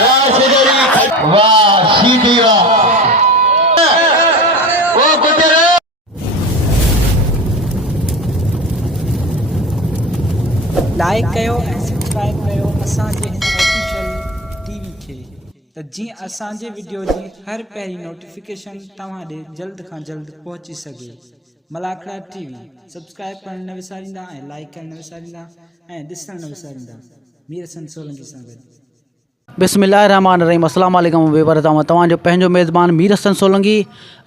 वाह सीधी वाह वो गुजर लाइक कयो ऐं सब्सक्राइब कयो असांजे हिन ऑफिशियल टीवी खे त जीअं असांजे वीडियो जी हर पहिरीं नोटिफिकेशन तव्हां ॾे जल्द खां जल्द पहुची सघे। मलाखड़ा टीवी सब्सक्राइब करण न विसारींदा ऐं लाइक करण न विसारींदा ऐं ॾिसण न विसारींदा। मीर हसन सोलंकी सां गॾु। बिस्मिल्लाहिर्रहमानिर्रहीम अस्सलाम वालेकुम वेवर तव्हांजो पंहिंजो मेज़बान मीर हसन सोलंकी।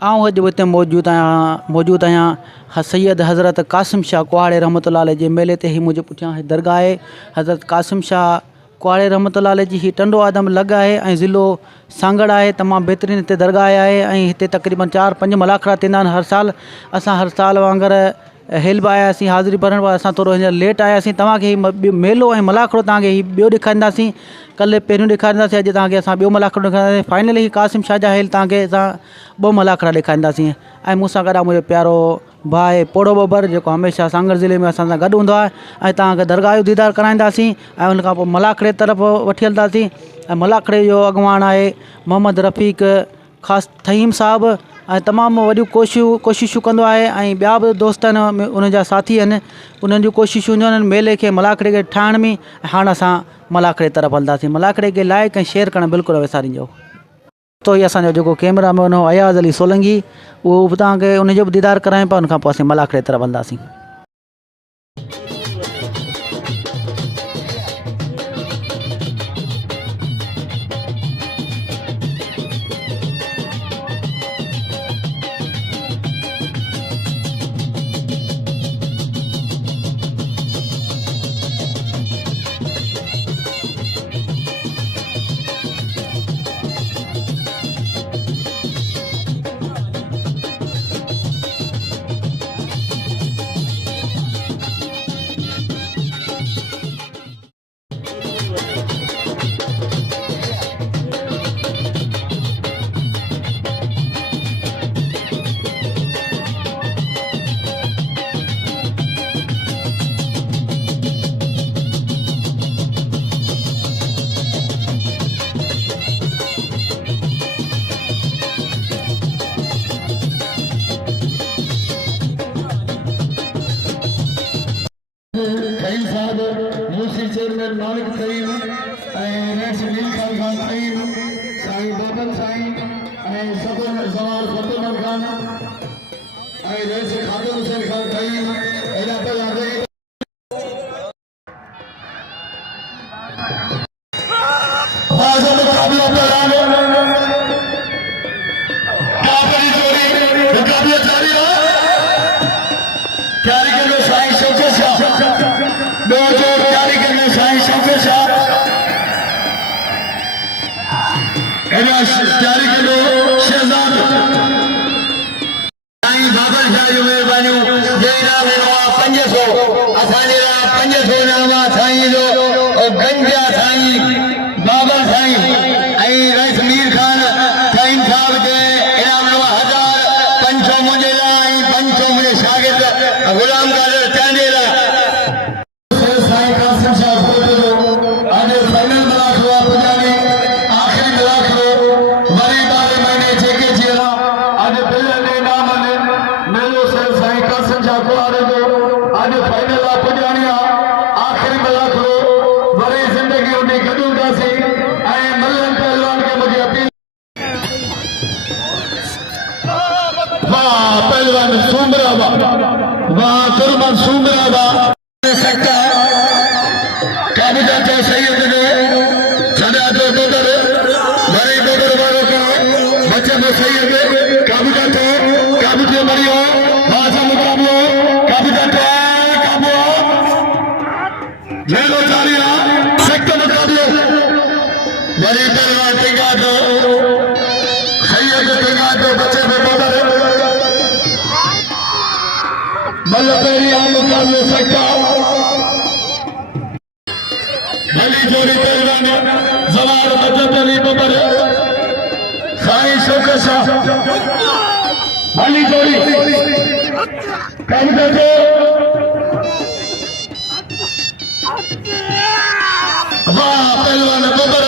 आऊं अॼु हिते मौजूदु आहियां सैयद हज़रत क़ासिम शाह कुहाड़े रहमतुल्लाह अलैह जे मेले ते। ही मुंहिंजे पुठियां दरगाह आहे हज़रत क़ासिम शाह कुहाड़े रहमतुल्लाह अलैह जी। ही टंडो आदम लॻ आहे ऐं ज़िलो सांगड़ आहे। तमामु बहितरीनु हिते दरगाह आहे ऐं हिते तक़रीबन 4-5 मलाखड़ा थींदा आहिनि हर साल। असां हर साल वांगुरु हेल्प आयासीं हाज़िरी भरण पर असां थोरो हींअर लेट आयासीं। तव्हांखे ही मेलो ऐं मलाखड़ो तव्हांखे ही ॿियो ॾेखारींदासीं। कल्ह पहिरियों ॾेखारींदासीं, अॼु तव्हांखे असां ॿियो मलाखड़ो ॾेखारींदासीं। फाइनली ही क़ासिम शाह जा हेल तव्हांखे असां 2 मलाखड़ा ॾेखारींदासीं। ऐं मूंसां गॾु मुंहिंजो प्यारो भाउ पोड़ो बबर जेको हमेशह सांगड़ ज़िले में असां सां गॾु हूंदो आहे ऐं तव्हांखे दरगाह जो दीदार कराईंदासीं ऐं उन खां पोइ मलाखड़े तरफ़ वठी हलंदासीं। ऐं मलाखड़े जो अॻुवान आहे मोहम्मद रफ़ीक ख़ासि थहीम साहिबु ऐं तमामु वॾियूं कोशिशूं कंदो आहे ऐं ॿिया बि दोस्त आहिनि उनजा साथी आहिनि। उन्हनि जूं कोशिशूं हूंदियूं आहिनि मेले खे मलाखड़े खे ठाहिण में। हाणे असां मलाखड़े तरफ़ हलंदासीं। मलाखड़े खे लाइक ऐं शेयर करणु बिल्कुलु विसारींजो। तो ही असांजो जेको कैमरामैन हो अयाज़ अली सोलंकी उहो बि तव्हांखे उनजो बि दीदार करायूं पिया। उनखां पोइ असीं मलाखड़े तरफ़ हलंदासीं। खईम साहब मूसी चेयरमैन मालिक खईम रेस नील खान खईम साईं बाबन साईं सदर जवार फतेहमल खान रेस खादर हुसैन खान खईम एडा पहले बाज़ मुकाबला पहले काबरी जोड़ी मुकाबला जारी है। कारीगर साईं शौकत शाह कारीगर साईं शौकत शाह कारीगर शहजाद साईं बाबर शाह जो महिरबानियूं जे इनाम 500 असांजे लाइ 500 इनाम साईं जो गंजा साईं बाबर साईं ऐं रईस मीर खान साईं साहब जे इनाम 1000 500 मुंहिंजे लाइ 500 मुंहिंजे शागिर्द गुलाम कादर चांदे लाइ। साईं क़ासिम शाह फोटो आज फाइनल मलाखड़ो पुजारी आखिरी मलाखड़ो वरी 12 महीने जेके जीरा आज पहले नाम ने मेलो से साईं क़ासिम शाह कुहाड़े जो आज फाइनल पुजारी आखिरी मलाखड़ो वरी जिंदगी उन्हें गडूंदासी ऐं मल्लन पहलवान के मुझे अपील। वाह पहलवान सुमरा वाह कुर्बान सुमरा सकता काबूजा तो सैयद ने सदा तो बदर बड़े बदर वालों का बच्चे को सैयद काबूजा मरियो बाजा मुकाबलो काबूजा तो काबू मेलो जारी सकता मुकाबलो बड़ी पहलवान टिका तो सैयद टिका तो बच्चे को बदर मल्लपेरिया मुकाबले सकता भली जोड़ी पहलवान जवार मदद अली बबर साईं शौकत शाह भली जोड़ी कम कर दो। वाह पहलवान बबर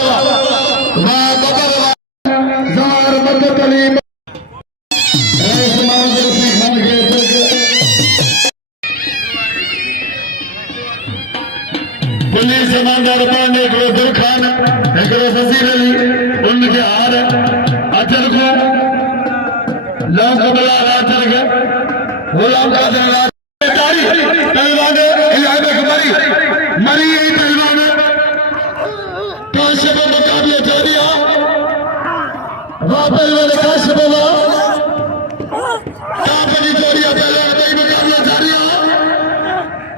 गुल खान हिकिड़ो फसील अली उनखे हार अचल को लौंग कबला अचल के गुलाम कादर पहलवान मरी मरी पहलवान काशिफ मुकाबले जोड़िया वाह पहलवान काशिफ कापनी जोड़िया पहलवान कई मुकाबले जोड़िया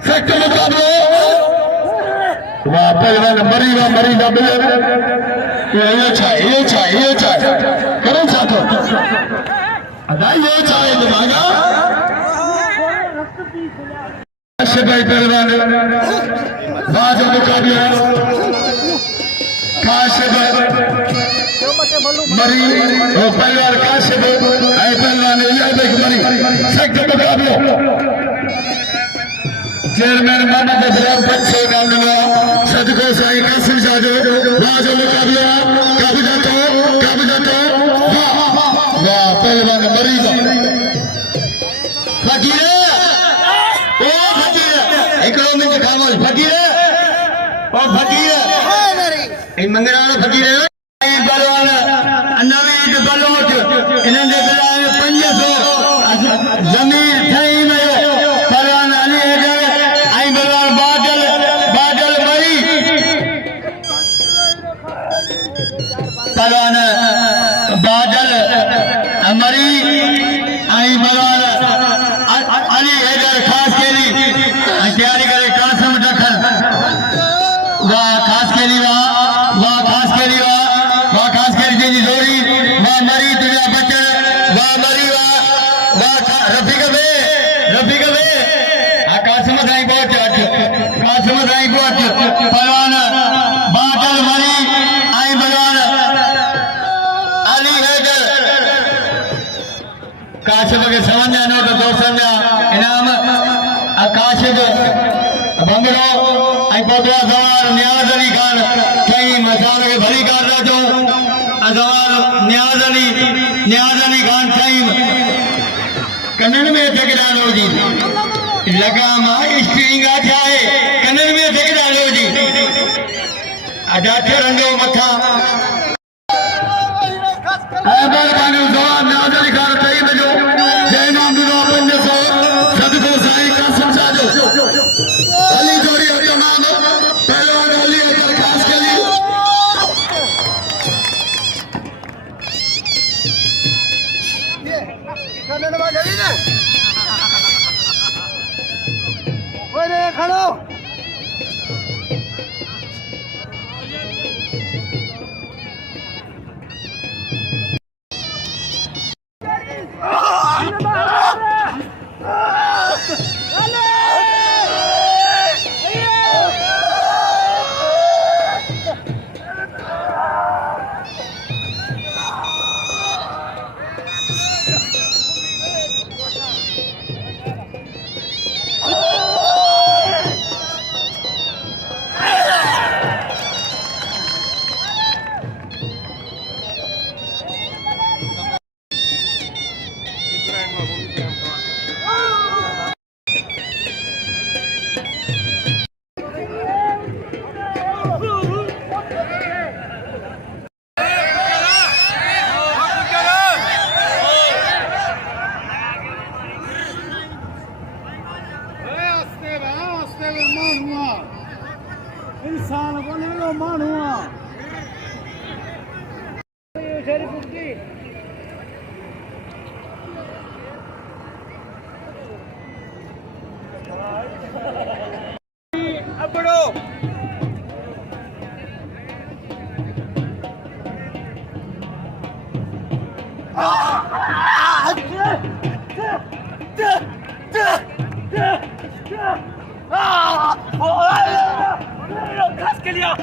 सख्त मुकाबले वाह पहलवान मरी ना मिले ये छा करो साथो अदा ये छा दिमागा काशिफ भाई पहलवान बाज मुकाबले काशिफ मरी ओ पहलवान काशिफ ऐ पहलवान मरी सख्त मुकाबले चेयरमैन मोहम्मद इब्राहिम बच्चो नाम मिला सदको साईं कासिम शाह जो बाज मुकाबले कब जातो वाह पहलवान मरी फकीर ओ फकीर एकड़ो मिनट खामोश फकीर ओ फकीर ए मंगरानो फकीर है बलवान नवीद बलोच इन्हनि बिलाए 500 जमीन ठही वियो बलवान अली हैदर ऐं बलवान बादल मरी बलवान बादल मरी ऐं बलवान अली हैदर ख़ासि केली तयारी करे कासिम दखल वाह ख़ासि केली वाह ख़ासि केली जंहिंजी जोड़ी वाह मरी तुंहिंजा बचड़ वाह मरी वाह रफ़ीक बे कासिम साईं पहुच पहलवान बादल मरी ऐं बलवान अली हैदर काशिफ खे समझानो त दोस्तनि जा इनाम काशिफ भंगड़ो ऐं पोदवा सवाल नियाज़ अली खान कई मसाल खे भली कार था चऊं सवाल नियाज़ अली खान कई कननि में ठेकेदारो जी लगाम स्ट्रिंग आहे कननि में ठेकेदारो जी अडाठे रंगो मथा ऐं सवाल नियाज़ अली खान कई बजो जय नाम दिलो 500 सदको साईं कासिम शाह जो अली जोड़ी तमाम पहलवान अली हैदर ख़ासि केली खड़ो इंसान कोने लो मानुआ अबड़ो खास के लिया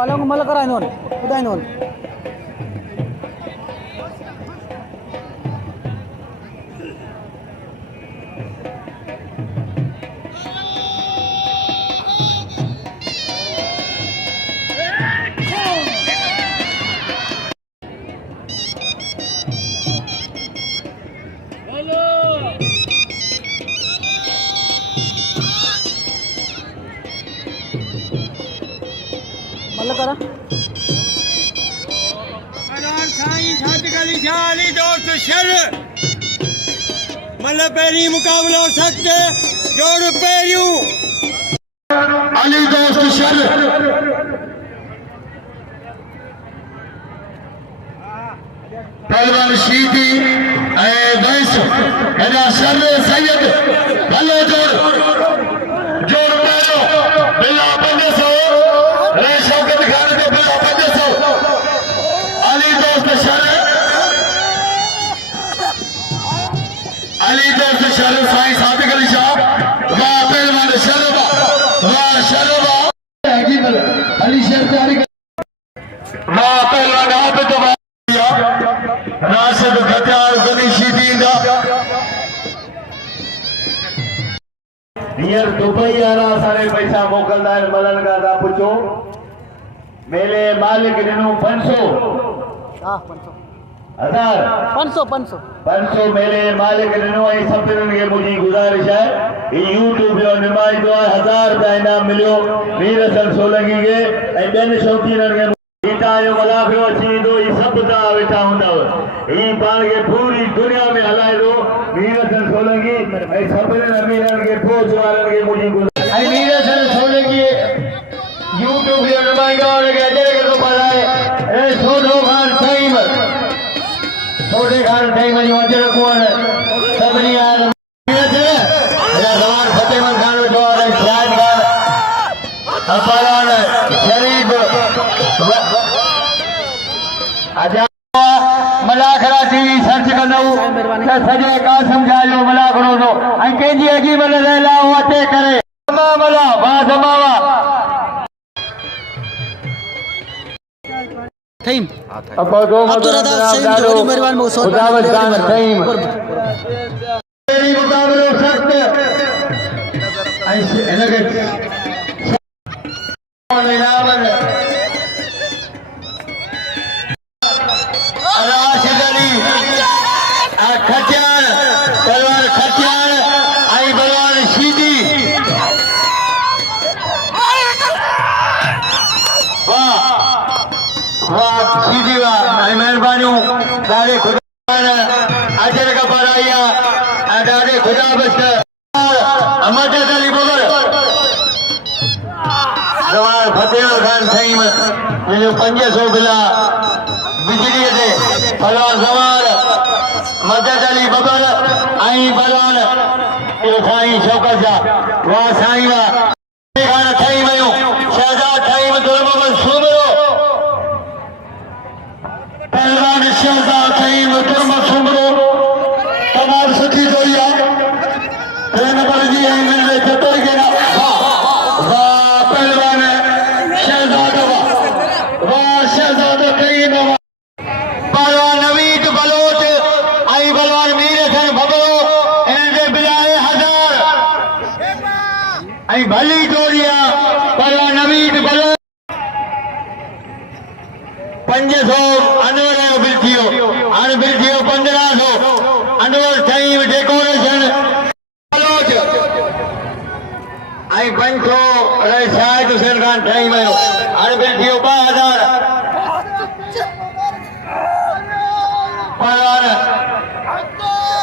अलॻि मल कराईंदो ॿुधाईंदो मल करा अली दोस्त शर मतलब पहली मुकाबला सख्त जोड़ पैरियों अली दोस्त शर पहलवान शीदी बैस हेदा शर सैयद भलो जोड़ जोड़ पैरो बिला 500 रे शौकत खान के बिला 500 अली दोस्त शर अली दोस्त शर साईं सादिक अली शाह वाह पहलवान शरबा वाह शरबा अली शर तैयारी वाह पहलवान आप तो राशिद खत्यार गनी शीदींदा हींअर दुबई वारा असांखे पैसा मोकिलंदा आहिनि मलनि खां तव्हां पुछो मेले मालिक ॾिनो 500 हा 500 मेले मालिक ॾिनो ऐं सभिनीनि खे मुंहिंजी गुज़ारिश आहे ही यूट्यूब जो नुमाइंदो आहे 1000 रुपया इनाम मिलियो मीर हसन सोलंकी खे ऐं ॿियनि शौक़ीननि खे गीता जो मुलाफ़ियो अची वेंदो ही सभु तव्हां वेठा हूंदव ही पाण खे पूरी दुनिया में हलाए थो मीर हसन सोलंकी ऐं सभिनीनि अमीरनि खे फौज वारनि खे मुंहिंजी गुज़ारिश ऐं मीर हसन सोलंकी यूट्यूब जो नुमाइंदो हुनखे अजय थो पढ़ाए ऐं सोढो ख़ान सईम सोढे ख़ान सईम जो अजर कोन सभिनी आहिनि जवान फतेहमल खान जो आहे शाहिद खान अफालान शरीफ मलाखरा टीवी सर्च कंदव त सॼे कासिम जा जो मलाखरो थो ऐं कंहिंजी अॻी मल रहिला उहा ते करे मला वाह समावा थईम अब्दुर्रज़ाक सईम जो वॾी महिरबानी खुदावत खान सईम तेरी मुक़ाबलो सख्त ऐं हिनखे राशिद अली खटियार पहलवान खटियार ऐं पहलवान शीदी वाह वाह शीदी वाह ऐं महिरबानियूं ॾाढे खुदा अजर का पढ़ाइया ऐं ॾाढे खुदा बस अमजद अली बबर जवान फतेहमल खान सईम जो 500 बिला बिजली ते पहलवान जवान मदद अली बबर ऐं पहलवान साईं शौकत जा वाह साईं वाह खान ठही वियूं शहजाद ठही दुर्मोहम्मद सूमरो पहलवान शहजाद ठही दुर्मोहम्मद सूमरो तमामु सुठी जोड़ी आहे 2 नंबर जी ऐं मिले चतुर के पहलवान नवीद बलोच ऐं पहलवान मीर हसन भबरो इन्हनि बिलाए 1000 ऐं भली जोड़ी आहे पहलवान नवीद बलोच 500 अनवर जो बिल थियो हाणे बिल थियो 1500 अनवर ठही डेकोरेशन बलोच ऐं 500 शाहिद हुसैन खान ठही वियो हाणे बिल थियो 2000 पहलवान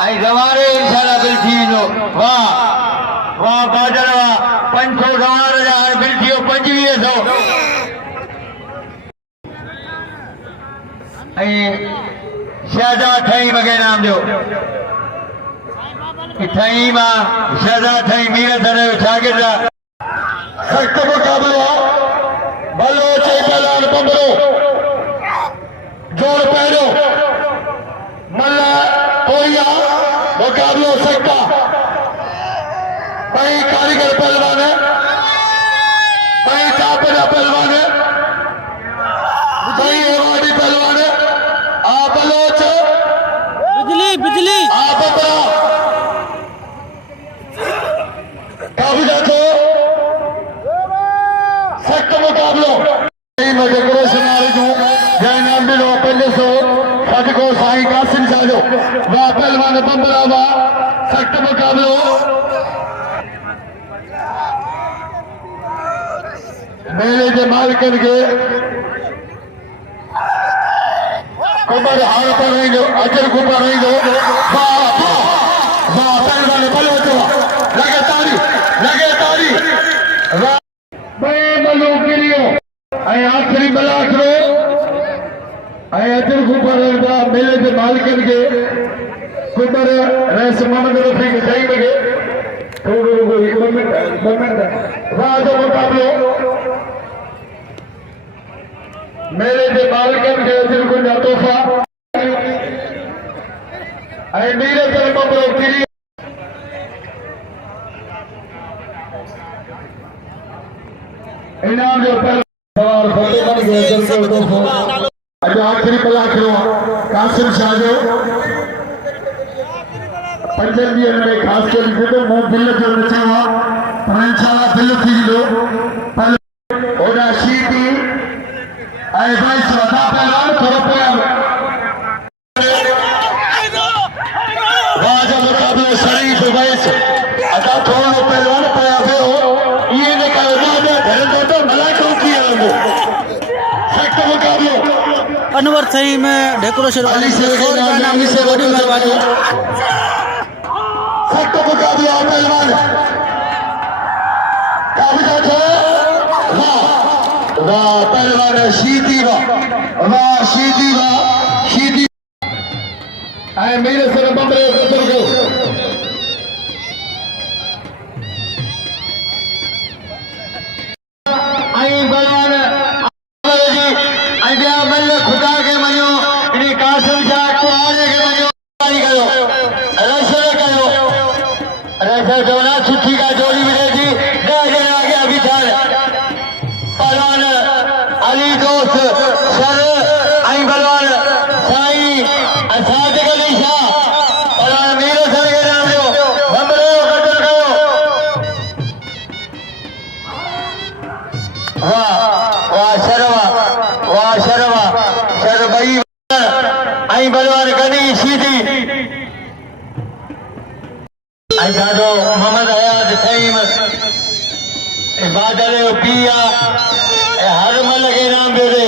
ऐं जवारे इंशाल्लाह बिल थी वेंदो वाह वाह बादल वाह 500 जवार जा हाणे बिल थियो 2500 ऐं शहजाद ठही वगे नाम जो ठही मां शहजाद ठही मीर हसन जो शागिर्द आहे सख्त मुक़ाबिलो आहे बलोच ऐं पहलवान बबरो जोड़ पहिरियों मल्ला कोया मुकाबलो सकता भाई कारीगर पहलवान है भाई तापरा पहलवान है काबू जातो सख्त मुकाबलो डेकोरेशन वाले जो जय नाम दिलो 500 सदको साईं कासिम साजो वाह पहलवान बंबरा वाह सख्त मुकाबलो मेले के मालिकन के कुमार हार पर नहीं दो अजर कुमार नहीं दो वाह वाह पहलवान बलो तो लगे तारी बड़े मलो गिरियो ऐं आखिरी बलाखरो ऐं अजर कुमार दा मेले के मालिकन के कुमार रस मोहम्मद रफी के सही लगे थोड़ो मोमेंट वाह जो मुकाबलो मेरे के मालिकन के अजर को तोहफा ऐं मीर सर बबरो गिरी इनाम जो पर सवाल फतेहमन के अजर को तोहफो अज आखिरी बलाखरो कासिम शाह जो 5 ॾींहनि में ख़ासि करे जेको मूं दिल जो नचो आहे पर इंशाअल्लाह दिल थींदो पर ओॾा शीटी ऐं भाई वॾा पहलवान थोरो पिया वाह जो मुक़ाबिलो शरीफ़ वैस अदा थोरो पहलवान पिया वियो इहे न कयो घर तो मलाइको थी हलंदो सख़्त मुक़ाबिलो अनवर सही में डेकोरेशन वाली से बड़ी मेहरबानी सख्त मुकाबला पहलवान काबिजा छो वाह वाह पहलवान शीती वाह शीती ऐं मेरे सर बंबरे कतल को ऐं पहलवान जी ऐं ॿिया मल खुदा खे मञो इन कासिम शाह कुहाड़े खे मञो कयो रशर कयो रशर चवना सुठी का जोड़ी मिले थी 10 ॼणा आगे अभी थार पहलवान अली दोस्त सर ऐं पहलवान साईं सादिक अली शाह पहलवान मीर सर के नाम जो बंबरे कतल कयो वाह वाह शरवा शर भई ऐं पहलवान कनी सीधी ऐं ॾाढो मोहम्मद हयात सईम बादल जो पीउ आहे ऐं हर मल खे इनाम पियो ॾे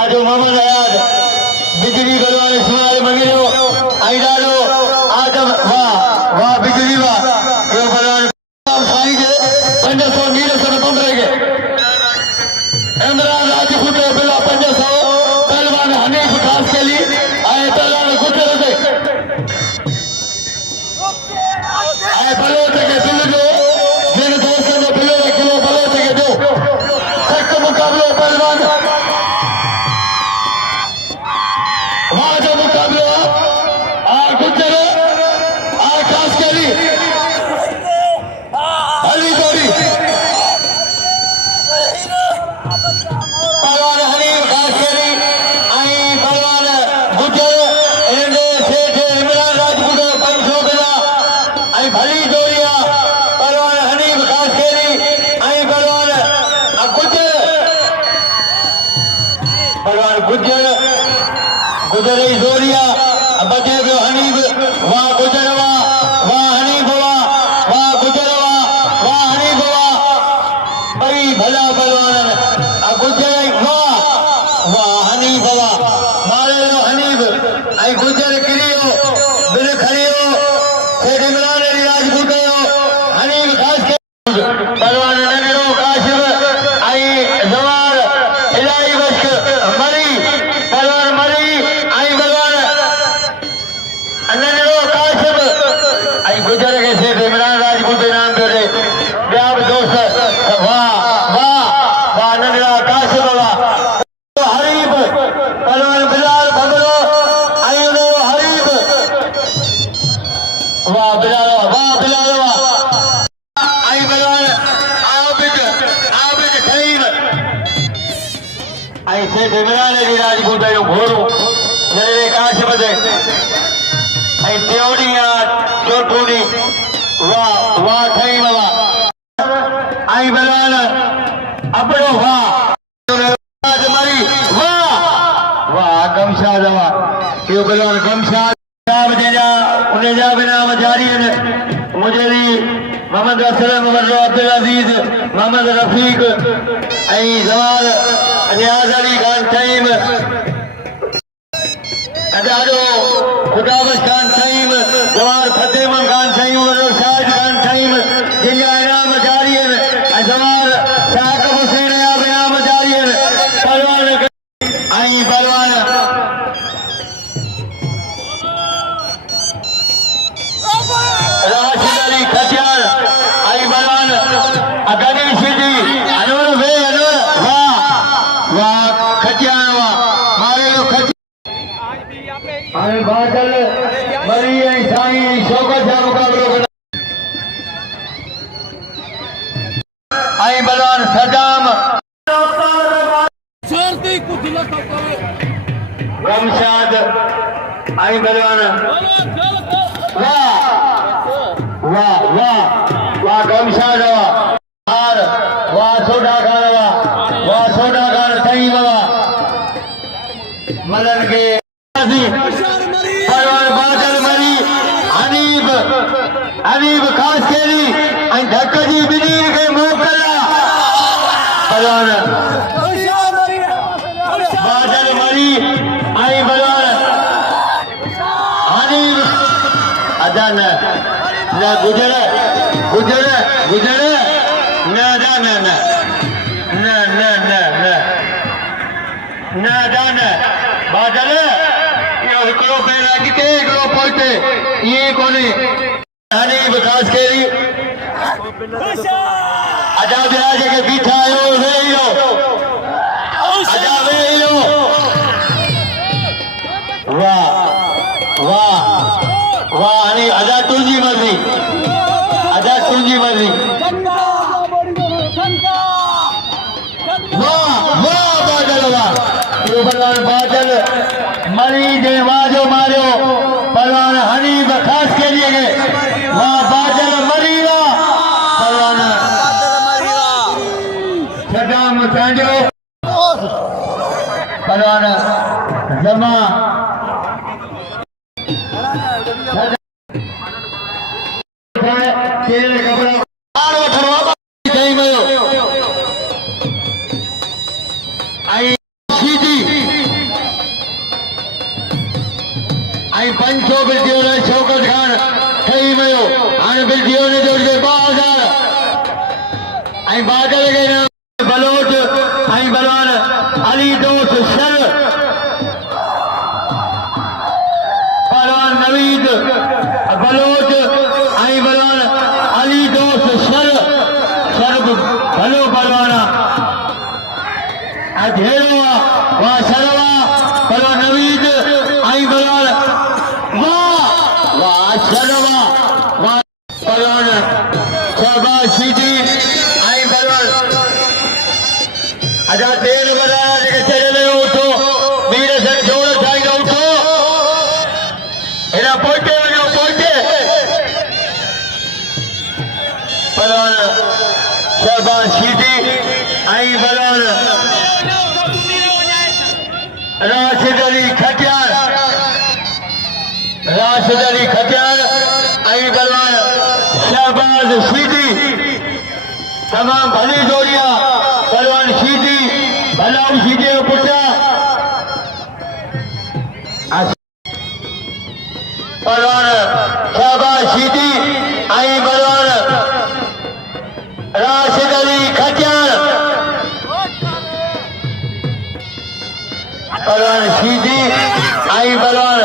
ॾाढो मोहम्मद हयात बिजली पहलवान इस्माइल मगीरो ऐं ॾाढो आदम वाह बिजली वाह इहो पहलवान साईं खे 500 मीर सर बंबरे खे इमरान राजपूत जो बिला 500 पहलवान हनीफ खास केली ऐं पहलवान गुजर ते ऐं बलोच खे दिल जो जिन दोस्तनि जो बिलो किलो बलोच खे ॾियो सख़्त मुक़ाबिलो पहलवान वाह जो मुक़ाबिलो आ गुजर आ खास केली हली दौड़ी पहलवान हनीफ खास केली ऐं पहलवान गुजर इन्हनि सेठ इमरान राजपूत जो 500 बिला ऐं भली दौड़िया पहलवान हनीफ खास केली ऐं पहलवान गुजर गुजर जी दौड़िया बचे पियो हनीफ वाह गुजर वाह हनीफ वाह गुजर वाह हनीफ वाह ॿई भला पहलवान गुजर वाह हनीफ वाह मारे हनीफ ऐं गुजर किरियो बिल खणियो सेठ इमरान अली राजपूत जो हनीफ खास पहलवान नंढड़ो काशिफ ऐं ज़वार इलाही बश्क मरी पहलवान मरी ऐं पहलवान नंढड़ो काशिफ ऐं गुजर खे सेठ इमरान राजपूत इनाम पियो ॾे ॿिया बि दोस्त वाह नंढड़ा काशिफ वाह हरीफ पहलवान बिलाल बबरो ऐं उनजो हरीफ वाह बिलाल वाह ऐं पहलवान आबिद खलीम ऐं सेठ इमरान अली राजपूत जो घोड़ो नंढड़े काशिफ ते ऐं टियों ॾींहुं आहे चोथों ॾींहुं वाह खलीम वाह आई बलवान अपनो वाह तुम्हारी वाह वाह गमशाद वाह यो बलवान गमशाद उन्हें जा बिना जारी मुझे मोहम्मद असलम अब्दुल अजीज मोहम्मद रफीक जवाल नियाज अली खान तईम अदारो खुदाबश खान तईम जवाल फतेहमन खान तईम शाहिद खान तईम जिनका इनाम जारी है जवाल साकिब हुसैन इनाम जारी है पहलवान पहलवान राशिद अली खटियार आई बलवान गणेश जी अनूर वे अनूर वाह वाह खटियार वाह मारे यो खटियार अरे बादल मरी आई साईं शौकत सा मुकाबलो आई बलवान सदाम गमशाद आई बलवान वाह वाह वाह वाह गमशाद वाह वाह सोडा खान वाह सोडा खान सही वाह मलन के परवान बादल मरी हनीब खास केली धक जी बिनी के मोकला परवान बादल मरी आई बलवान हनीब अदा न गुजर गुजर गुजर न न न न न न न न न बादल यो हिकिड़ो पैर अॻिते हिकिड़ो पोइते इएं कोन्हे हनीब ख़ासि कहिड़ी अदा ॿिया जेके बीठा आहियो वेही रहो अदा वेही रहो वाह वाह वाह हनी अदा तुंहिंजी मर्ज़ी अदा तुंहिंजी मर्ज़ी वाह वाह बादल वाह यो बलवान बादल मरी जे वाजो मारियो पहलवान हनीब खास के लिए गए वाह बादल मरी वाह पहलवान सदाम सांजो पहलवान जमा तेरे कपड़ा आरो थरवा कहीं मयो आई सीधी आई 500 बिल्डियों ने शौकत खान कहीं मयो आने बिल्डियों ने जोड़ के 2000 आई बादल के नाम बलोच आई बलवान अली दोस्त शर पहलवान नवीद बलोच आई बलवान अली दोस्त शर भलो पहलवाना अधेरो वाह शरवा पहलवान नवीद आई बलवान वाह वाह शरवा वाह पहलवान शहबाज सीधी आई बलवान अजा तेल बराया जेके चले उठो वीर सन जोड़ ठाई उठो एना पोइते वञो पोइते पहलवान शहबाज सीधी आई बलवान राशिद अली खटियार आई बलवान शहबाज सीधी तमाम भली जोड़िया पहलवान सीधी भलाऊ सीधे पुटा पहलवान शहबाज सीधी आई बलवान राशिद अली खटियार पहलवान सीधी आई बलवान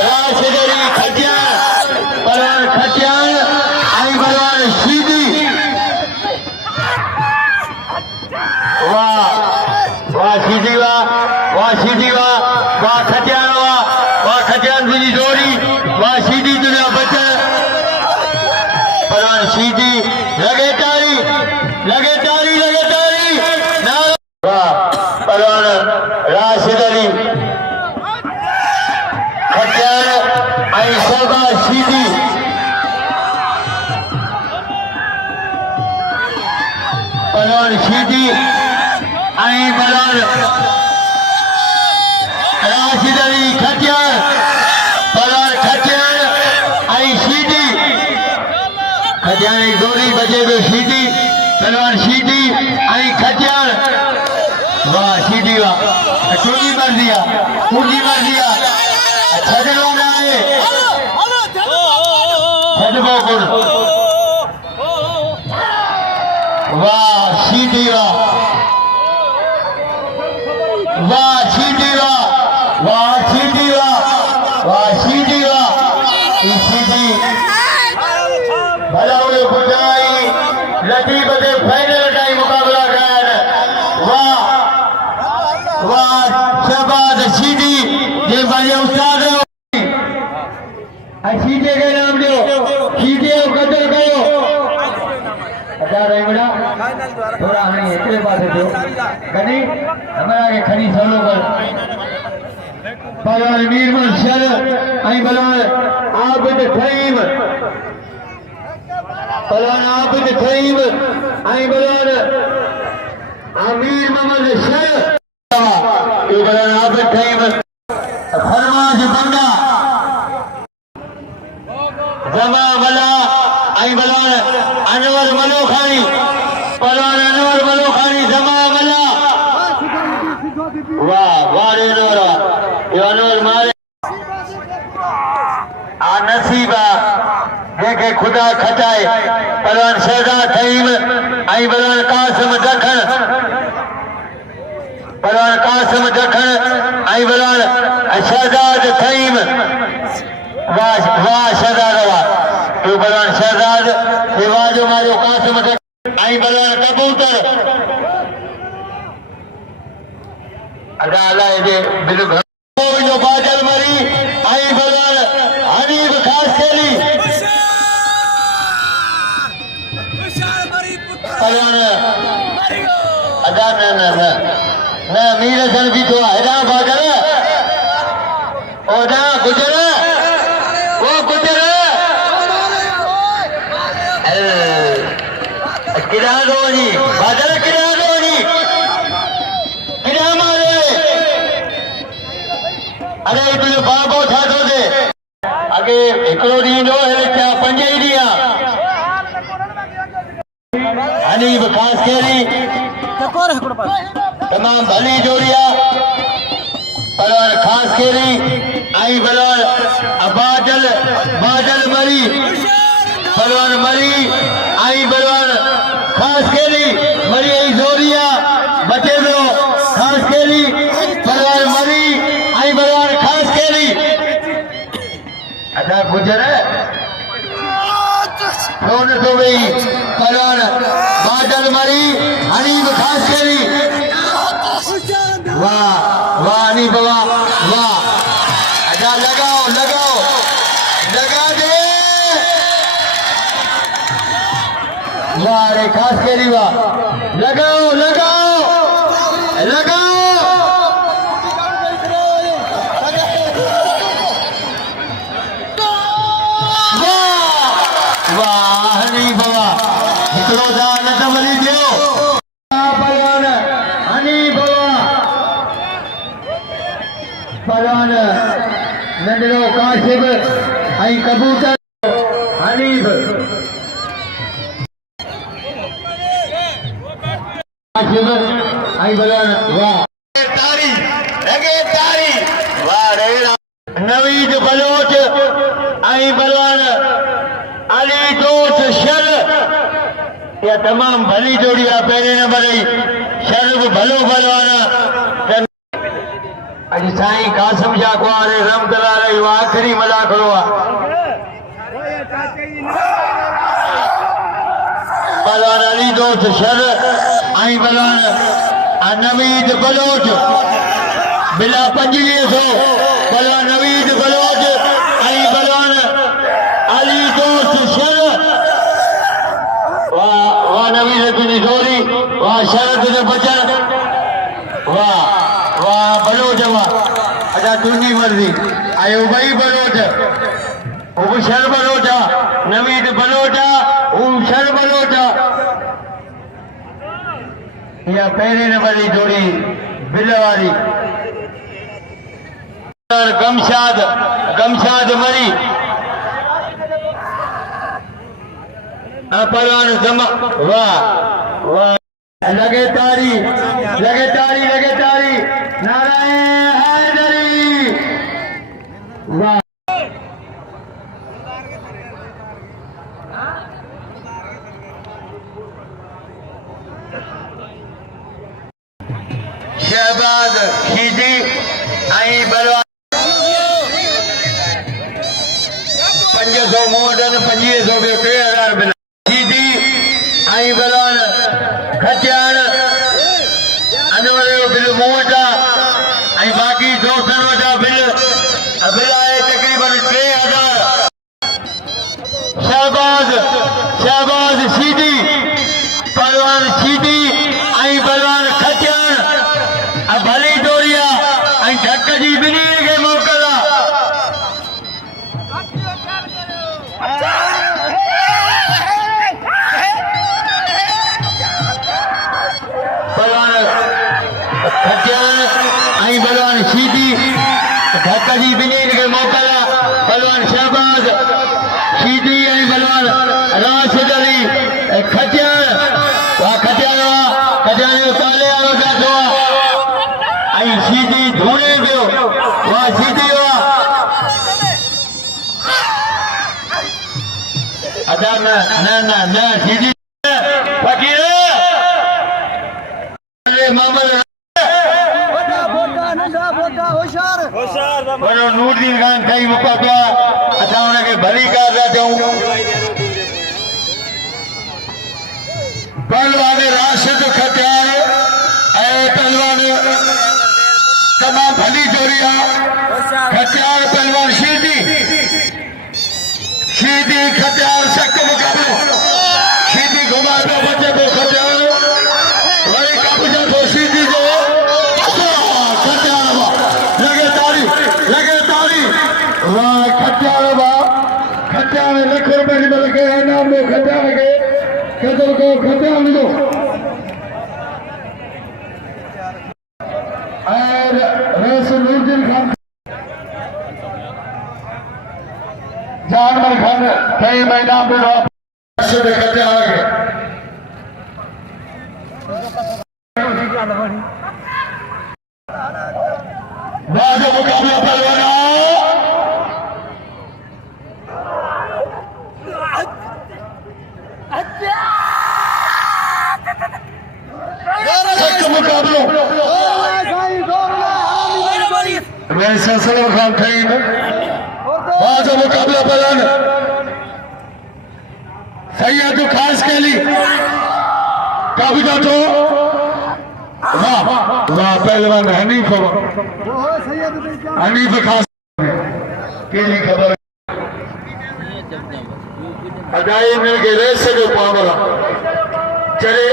राशिद अली खटियार पहलवान खटियार आई बलवान सीधी वाह वाह सीधी वाह सीधी वाह खटियार वाह खटियार तुझी जोड़ी वाह सीधी तुझा बच्चा पहलवान सीधी लगे तारी ना वाह पहलवान राशिद अली खटियार आई शहबाज सीधी पहलवान शीटी आई पहलवान राशिद अली खटियार पहलवान खटियार आई शीटी खटियार एक गोली बचे तो शीटी पहलवान शीटी आई खटियार वाह शीटी वाह टूटी मार दिया छजड़ो में आए छजबो गुण वाह शीटी वाह शीटी भला उन्हें बुझाई लतीफ से फाइनल टाइम मुकाबला कर वाह शहबाज शीटी ये बड़े उस्ताद शीटे के नाम दो शीटे कदर करो अच्छा रही बेटा थोड़ा हमें इतने पास दो कभी हमारा के खड़ी सोलो पर पहलवान मीरमन शर आई पहलवान आबिद फहीम आई पहलवान आमिर मोहम्मद शर ये पहलवान आबिद फहीम फरमाज बंदा जमा वाला आई पहलवान अनवर मलोखानी पहलवान अनवर मलोखानी जमा वाला वाह रे नोरा ये अनवर मारे आ नसीबा देखे खुदा खटाए पहलवान शहजाद थईम आई पहलवान कासिम दखन आई पहलवान शहजाद थईम वाह शहजाद वाह ये पहलवान शहजाद रिवाज मारो कासिम आई पहलवान कबूतर अदा अल्लाह दे बिल्कुल जो बादल मरी आई पहलवान हनीफ खास खेली पहलवान अदा न मीर हसन भी तो है ना बादल ओ ना गुजर किरा दोनी बादल किरा मारे अरे तुझे बाबो था तो दे आगे एकड़ो दी दो है क्या पंज ही दिया हनीफ खास खेली तमाम भली जोड़िया पहलवान खास खेली आई पहलवान बादल मरी पहलवान मरी आई पहलवान खास खेली मरी आई जोरिया बचे दो खास खेली पहलवान मरी आई पहलवान खास खेली अच्छा गुजर तो गई पहलवान बादल मरी हनीफ खास खेली वाह हनीफ वाह अच्छा लगाओ लगा दे वाह रे खास खेली वाह लगाओ वाह हनीफ वाह हिकिड़ो दान न त वरी ॾियो पहलवान हनीफ पहलवान नंढड़ो काशिफ ऐं कबूतर हनीफ काशिफ ऐं पहलवान वाह तारी वाह रे नवीद बलोच ऐं पहलवान अली दोस्त शर या तमाम भली जोड़ी आहे पहिरें नंबर जी शर बि भलो पहलवान अज साईं कासिम जा कुआरे रमदला रही आखिरी मलाखड़ो आहे पहलवान अली दोस्त शर ऐं पहलवान नवीद बलोच बिला 2500 पहलवान नवीद बलोच ऐं पहलवान अली दोस्त शर वाह नवीद तुझी जोड़ी वाह शर तुझे बचन वाह बलोच वाह अच्छा तुझी मर्जी आयो भाई बलोच वो शर बलोच नवीद बलोच वो शर बलोच या पहले नंबर की जोड़ी बिलवारी गमशाद मरी पहलवान जमा वाह वाह लगे तारी नारायण हैदरी वाह शहबाज खीजी आई बलवान 500 मोडन 2500 के 3000 बिल खीजी आई बलवान खचान अनवर बिल मोटा आई बाकी दोस्तन वटा बिल आए तकरीबन 3000 शहबाज सीधी पहलवान सीधी आई बलवान खचान अब भली जोड़िया आई ढक जी बिनी के मोकला पहलवान खचान आई बलवान सीधी ढक जी बिनी के मोकला पहलवान शहबाज सीधी आई बलवान राशिद अली खचान खचान काले वालो बैठो आई सीधी धूणे पियो वाह सीधी वाह अदा न सीधी फकीर मामल वनो नूरदीन खान कई मुका पिया असां हुनखे भली ॻाल्हि था चऊं पहलवान राशिद खटियार पहलवान तमाम भली जोड़ी खटियार पहलवान सीधी खटियार सख्त मुकाबलो सीधी घुमा पियो बचे पियो खटियार वरी कब्जा थो सीधी जो खटियार लगे तारी वाह खटियार लख रुपए की बल के इनाम दो खटियार के कदर को खटियार दो और रसूलुद्दीन खान जानवर खान कई महीना में खटियार के बाद मुकाबला पहलवान मुकाबलो वैसे सलम खान खईन बाद मुकाबला पहलवान सैयद खास कैली काबिजा तो वाह पहलवान हनीफ खास केली खबर अदाई मिलके रेस जो पावरा चले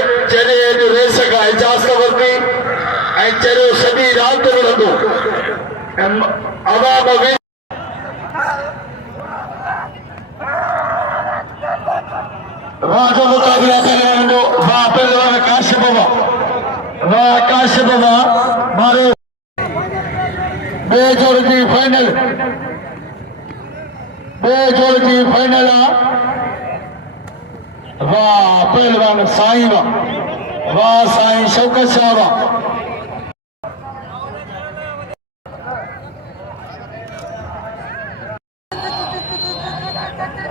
जो रेस का एजाज का वर्दी ऐं चलो सभी रात रहंदो अवाब में वाह मुकाबला पहलवान जो वाह पहलवान काशिफ बाबा मारो बे जोड़ जी फाइनल वाह पहलवान साईं वाह साईं शौकत साहब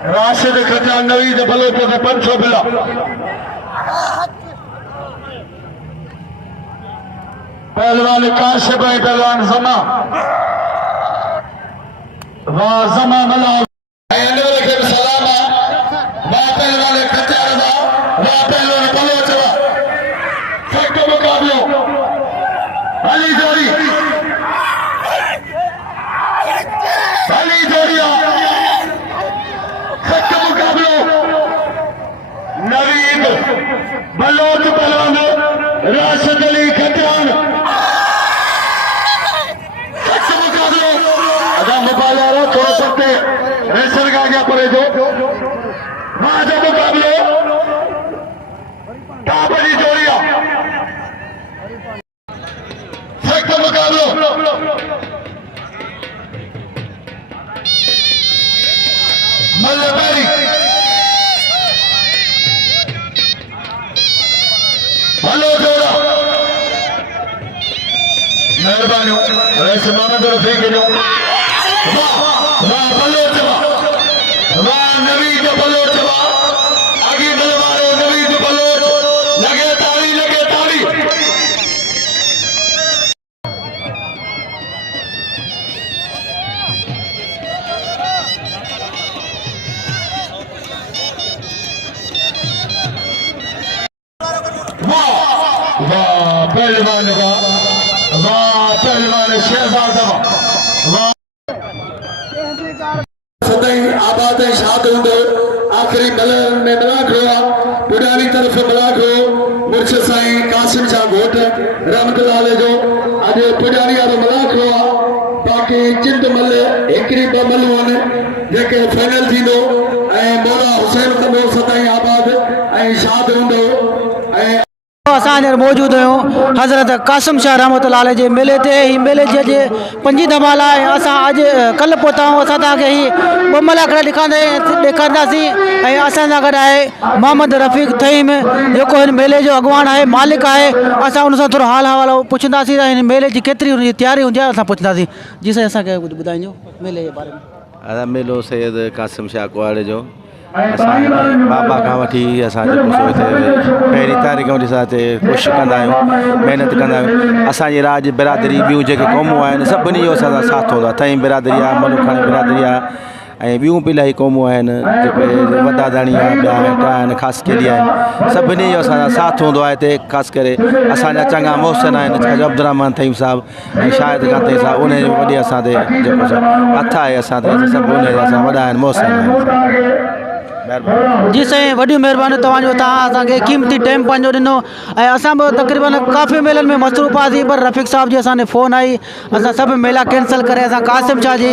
राशिद खटियार नवीद भलो पे 500 बिला पहलवान काशिफ पहलवान जमा वाह जमा मला सलाम वाह पहलवान खटियार वाह पहलवान भलो चवा सख्त मुकाबलो भली जोड़ी सख्त मुकाबलो नवीद बलोच पहलवान राशिद अली खटियार सख्त मुकाबलो अदा मुकाबला थोड़ा सकते रेसर का आगे पड़े जो वहां मुकाबलो बड़ी जोड़िया बस मोहम्मद रफीक जो वाह वाह बलोच वाह नवीद बलोच वाह आगे बलवारो नवीद बलोच लगे ताली पहलवान वाह पहलवान शहजाद वाह सदाई आबाद शाद हूंदो आखिरी मलर में मलाक हुआ पुरानी तरफ मलाक हो मुर्शिद साईं कासिम शाह घोट रहमतुल्लाह जो अज पुरानी वारो मलाक हुआ बाक़ी चिंद मल हिकिड़ी ॿ मलूं आहिनि जेके फाइनल थींदो ऐं मौला हुसैन कंदो सदाई आबाद ऐं शाद हूंदो ऐं असां मौजूद आहियूं हज़रत कासिम शाह रहमतुल्लाह अलैह जे मेले ते ही मेले जे अॼु 5 धमाल आहे असां अॼु कल्ह पहुता आहियूं असां तव्हांखे ही 2 मलाकड़ा ॾेखारींदासीं ऐं असां सां गॾु आहे मोहम्मद रफ़ीक थईम जेको हिन मेले जो अॻवान आहे मालिक आहे असां उन सां थोरो हाल हवालो पुछंदासीं त हिन मेले जी केतिरी हुनजी तयारी हूंदी आहे असां पुछंदासीं जी साईं असांखे कुझु ॿुधाइजो मेले जे बारे में मेलो सैयद कासिम शाह कुआड़े जो असां बाबा खां वठी असां जेको सो हिते पहिरीं तारीख़ वठी असां हिते कोशिशि कंदा आहियूं महिनत कंदा आहियूं असांजी राज बिरादरी ॿियूं जेके क़ौमूं आहिनि सभिनी जो असां सां साथ हूंदो आहे थईं बिरादरी आहे मलुखाणी बिरादरी आहे ऐं ॿियूं बि इलाही क़ौमूं आहिनि जेके वॾा दाणी आहे ॿिया टा आहिनि ख़ासि केॾी आहिनि सभिनी जो असां सां साथ हूंदो आहे हिते ख़ासि करे असांजा चङा मोहसिन आहिनि अब्दुरहमान थईम साहिबु ऐं शाहिद खान थईं साहिबु उनजो वॾी असां ते जेको हथ आहे असां ते सभु उन असां वॾा आहिनि मोहसिन आहिनि जी साईं वॾियूं महिरबानी तव्हांजो तव्हां असांखे क़ीमती टाइम पंहिंजो ॾिनो ऐं असां बि तक़रीबन काफ़ी मेलनि में मसरूफ़ हुआसीं पर रफ़ीक साहिब जी असांखे फ़ोन आई असां सभु मेला कैंसिल करे असां कासिम शाह जी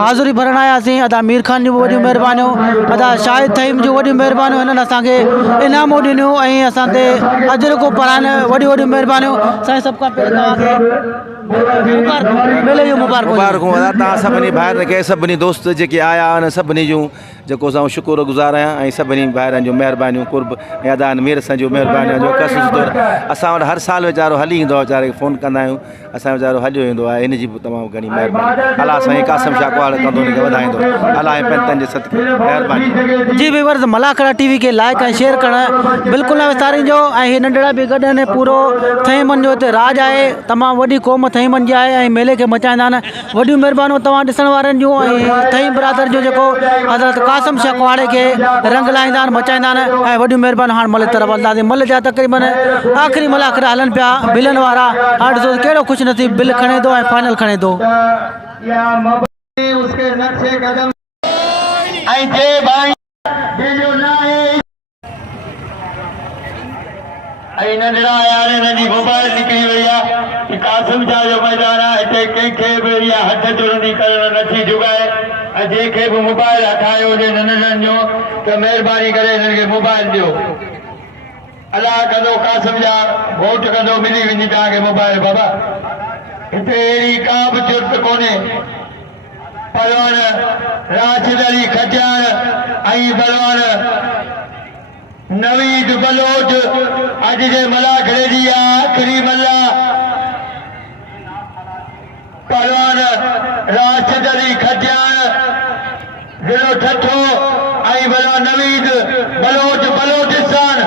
हाज़ुरी भरण आयासीं अदा मीर ख़ान जूं वॾियूं महिरबानियूं अदा शाहिद थईम जूं वॾियूं महिरबानियूं हिननि असांखे इनामूं ॾिनियूं ऐं असां ते अजर को पढ़ाइनि वॾियूं वॾियूं महिरबानियूं साईं सभु खां पहिरीं तव्हांखे मेले जूं मुबारकूं तव्हां सभिनी भाइरनि खे सभिनी दोस्त जेके आया आहिनि सभिनी जूं जेको असां शुक्रगुज़ार आहियां ऐं सभिनी भाइरनि जूं महिरबानियूं कुर्ब ऐं अदा मीर सां जूं महिरबानियूं जो कसुस तौरु असां वटि हर साल वीचारो हली ईंदो आहे वीचारे खे फ़ोन कंदा आहियूं असां वीचारो हलियो ईंदो आहे इन जी बि तमामु घणी महिरबानी अलाह साईं कासिम शाह कुआड़ कंदो हुनखे वधाईंदो अलाह ऐं पंतनि जे सदके महिरबानी जी व्यूअर्स मलाकड़ा टीवी खे लाइक ऐं शेयर करणु बिल्कुलु न विसारींजो ऐं हीअ नंढड़ा बि गॾु आहिनि पूरो थईमन जो हिते राज आहे तमामु वॾी क़ौम थईमन जी आहे ऐं मेले खे मचाईंदा आहिनि वॾियूं महिरबानियूं तव्हां ॾिसण वारनि जूं ऐं थई बिरादर जो जेको हज़रत कासिम शाह कुआड़े खे रंग लाईंदा आहिनि मचाईंदा आहिनि ऐं वॾियूं महिरबानियूं हाणे मल तरफ़ हलंदासीं मल जा तक़रीबन आख़िरी मलाकड़ा हलनि पिया बिलनि वारा हाणे ॾिसो कहिड़ो ख़ुशि नसीब बिल खणे थो ऐं फाइनल खणे थो नंढड़ा यार हिनजी मोबाइल निकिरी वई आहे कासिम शाह जो मैदान आहे हिते कंहिंखे बि इहा हथ चुरंदी करणु नथी जुगाए ऐं जंहिंखे बि मोबाइल हथायो हुजे नंढड़नि जो त महिरबानी करे हिननि खे मोबाइल ॾियो अलाह कंदो कासिम शाह वोट कंदो मिली वेंदी तव्हांखे मोबाइल बाबा हिते अहिड़ी का बि चुर्त कोन्हे पहलवान राशिद अली खटियाण ऐं पहलवान नवीद बलोच अज जे मलाखड़े जी आखिरी मल्ला पहलवान राशिद अली खटियाण ज़िलो ठठो ऐं भला नवीद बलोच बलोचिस्तान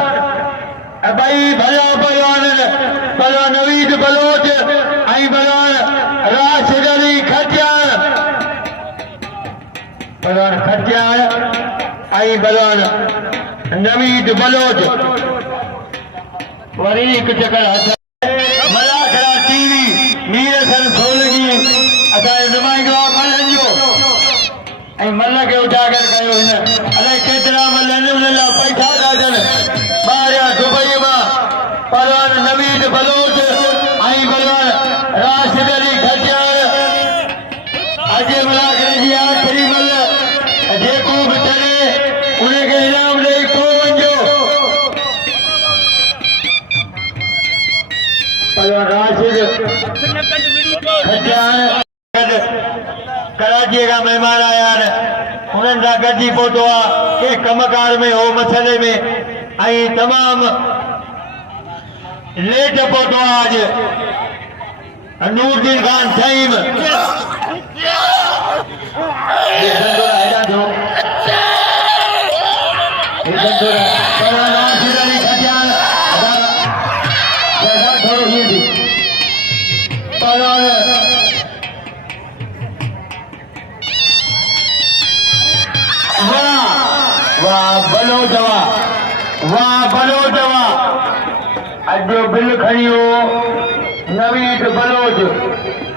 ॿई भला पहलवान नवीद बलोच ऐं पहलवान राशिद अली खटियाण पहलवान खटियाण ऐं पहलवान नवीद बलोच वरी हिकु चकर मलाखड़ा टीवी मीर सन सोलगी असांजे नुमाइंदो आहे मलनि जो ऐं मल खे उजागर कयो हिन अलाए केतिरा मल आहिनि उन लाइ पैसा था ॾियनि ॿाहिरियां दुबई मां पहलवान नवीद बलोच ऐं पहलवान राशिद अली खटियाण अॼु मलाखड़े जी आख़िरी मल जेको बि चढ़े उनखे इनाम ॾेई पोइ वञो पहलवान राशिद खटियाण कराचीअ खां महिमान आया आहिनि उन्हनि सां गॾिजी पहुतो आहे कंहिं कमकार में हो मसइले में ऐं तमामु लेट पहुतो आहे अॼु नूरुद्दीन खान साहिब अॼु बिल खणी हो नवीद बलोच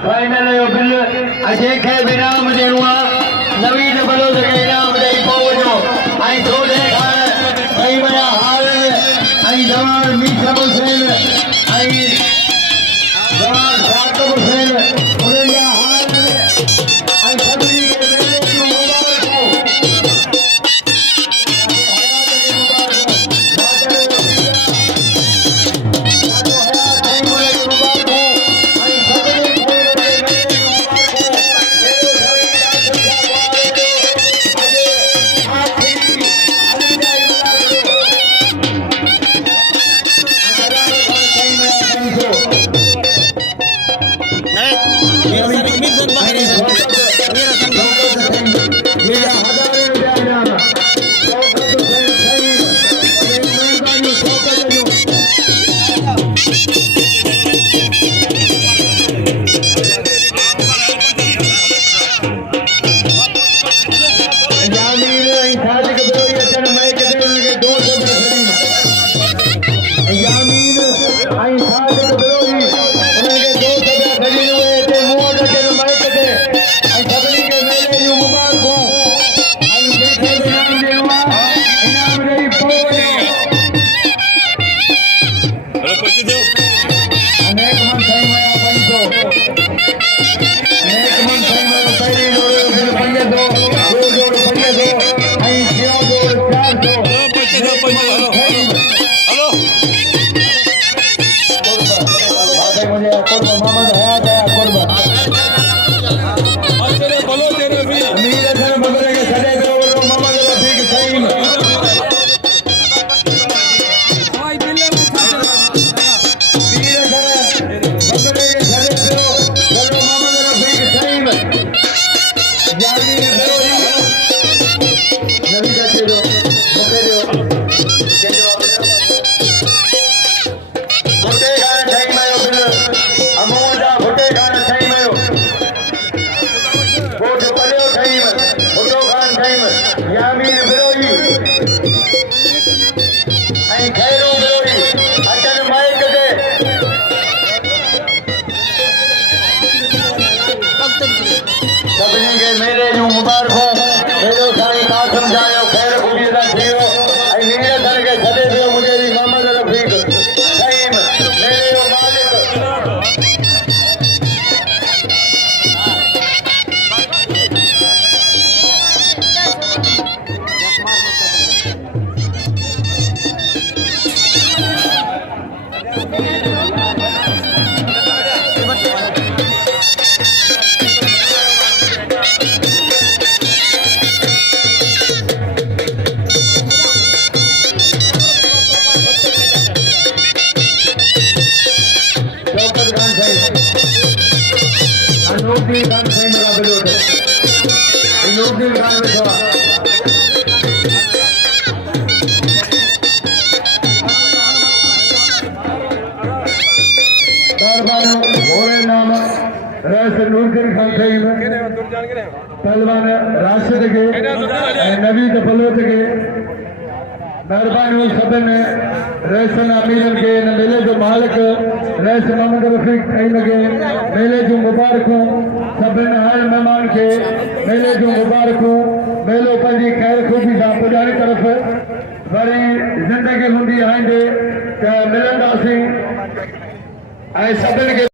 फाइनल जो बिल जंहिंखे बि इनाम ॾियणो आहे नवीद बलोच खे इनाम ॾेई पवंदो ऐं थोरे खां भई वया हारनि ऐं जवान मीठा हुसैन ऐं जवान साकिब हुसैन उन्हनि जा हारनि ऐं सभिनी खे मेले जूं मुबारकूं पहलवान राशिद के नवीद बलोच के मेहरबानी सभिनि रैसन अमीरन के मेले जो मालिक रैस मोहम्मद रफ़ीक खईम के मेले जूं मुबारकूं सभिनि हर मेहमान के मेले जूं मुबारकूं मेलो पंहिंजी ख़ैर ख़ूबी सां पुॼाणे तरफ़ वरी ज़िंदगी हूंदी आहिंदे त मिलंदासीं ऐं सभिनि खे